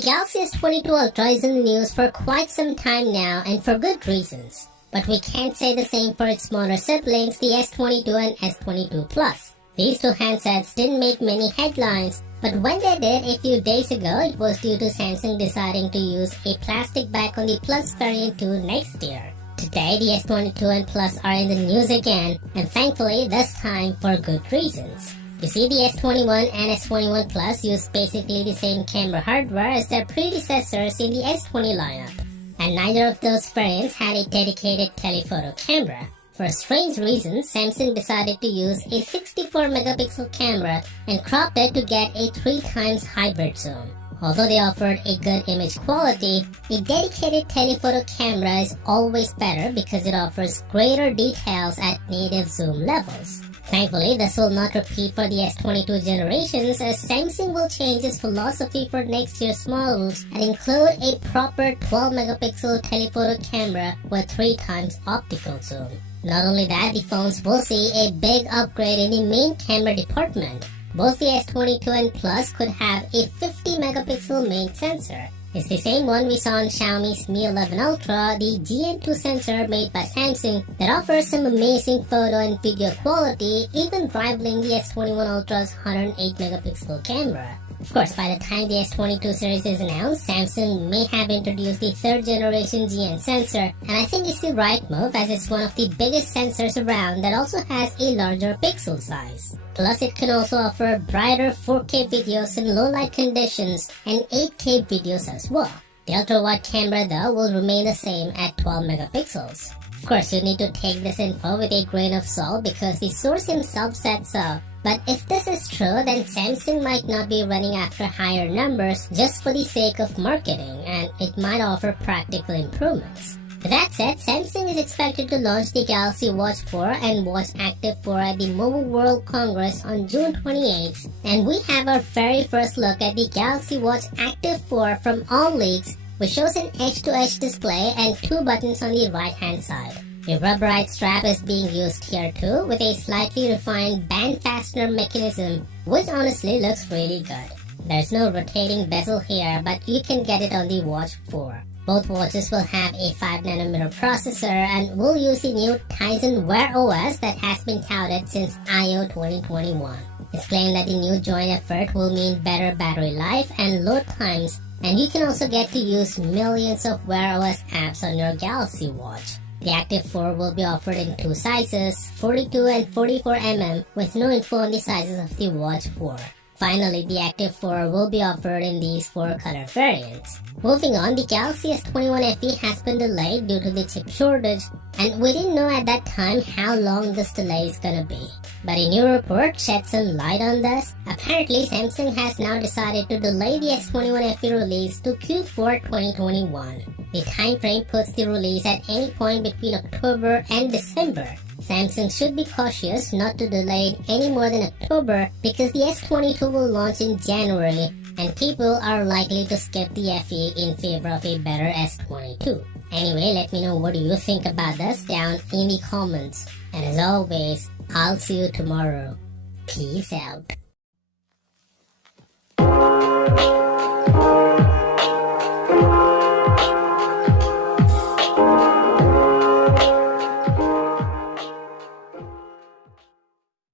The Galaxy S22 Ultra is in the news for quite some time now, and for good reasons. But we can't say the same for its smaller siblings, the S22 and S22 Plus. These two handsets didn't make many headlines, but when they did a few days ago, it was due to Samsung deciding to use a plastic back on the Plus variant 2 next year. Today, the S22 and Plus are in the news again, and thankfully this time for good reasons. You see, the S21 and S21 Plus use basically the same camera hardware as their predecessors in the S20 lineup, and neither of those variants had a dedicated telephoto camera. For a strange reason, Samsung decided to use a 64-megapixel camera and cropped it to get a 3x hybrid zoom. Although they offered a good image quality, a dedicated telephoto camera is always better because it offers greater details at native zoom levels. Thankfully, this will not repeat for the S22 generations, as Samsung will change its philosophy for next year's models and include a proper 12-megapixel telephoto camera with 3x optical zoom. Not only that, the phones will see a big upgrade in the main camera department. Both the S22 and Plus could have a 50-megapixel main sensor. It's the same one we saw on Xiaomi's Mi 11 Ultra, the GN2 sensor made by Samsung that offers some amazing photo and video quality, even rivaling the S21 Ultra's 108-megapixel camera. Of course, by the time the S22 series is announced, Samsung may have introduced the 3rd generation GN sensor, and I think it's the right move as it's one of the biggest sensors around that also has a larger pixel size. Plus, it can also offer brighter 4K videos in low light conditions and 8K videos as well. The ultra-wide camera though will remain the same at 12 megapixels. Of course, you need to take this info with a grain of salt because the source himself said so. But if this is true, then Samsung might not be running after higher numbers just for the sake of marketing, and it might offer practical improvements. With that said, Samsung is expected to launch the Galaxy Watch 4 and Watch Active 4 at the Mobile World Congress on June 28th, and we have our very first look at the Galaxy Watch Active 4 from all leaks, which shows an edge-to-edge display and 2 buttons on the right-hand side. A rubberized strap is being used here too, with a slightly refined band fastener mechanism, which honestly looks really good. There's no rotating bezel here, but you can get it on the Watch 4. Both watches will have a 5nm processor and will use the new Tizen Wear OS that has been touted since I/O 2021. It's claimed that the new joint effort will mean better battery life and load times, and you can also get to use millions of Wear OS apps on your Galaxy Watch. The Active 4 will be offered in 2 sizes, 42 and 44mm, with no info on the sizes of the Watch 4. Finally, the Active 4 will be offered in these 4 color variants. Moving on, the Galaxy S21 FE has been delayed due to the chip shortage, and we didn't know at that time how long this delay is gonna be. But a new report shed some light on this. Apparently, Samsung has now decided to delay the S21 FE release to Q4 2021. The time frame puts the release at any point between October and December. Samsung should be cautious not to delay it any more than October because the S22 will launch in January and people are likely to skip the FE in favor of a better S22. Anyway, let me know what do you think about this down in the comments. And as always, I'll see you tomorrow. Peace out.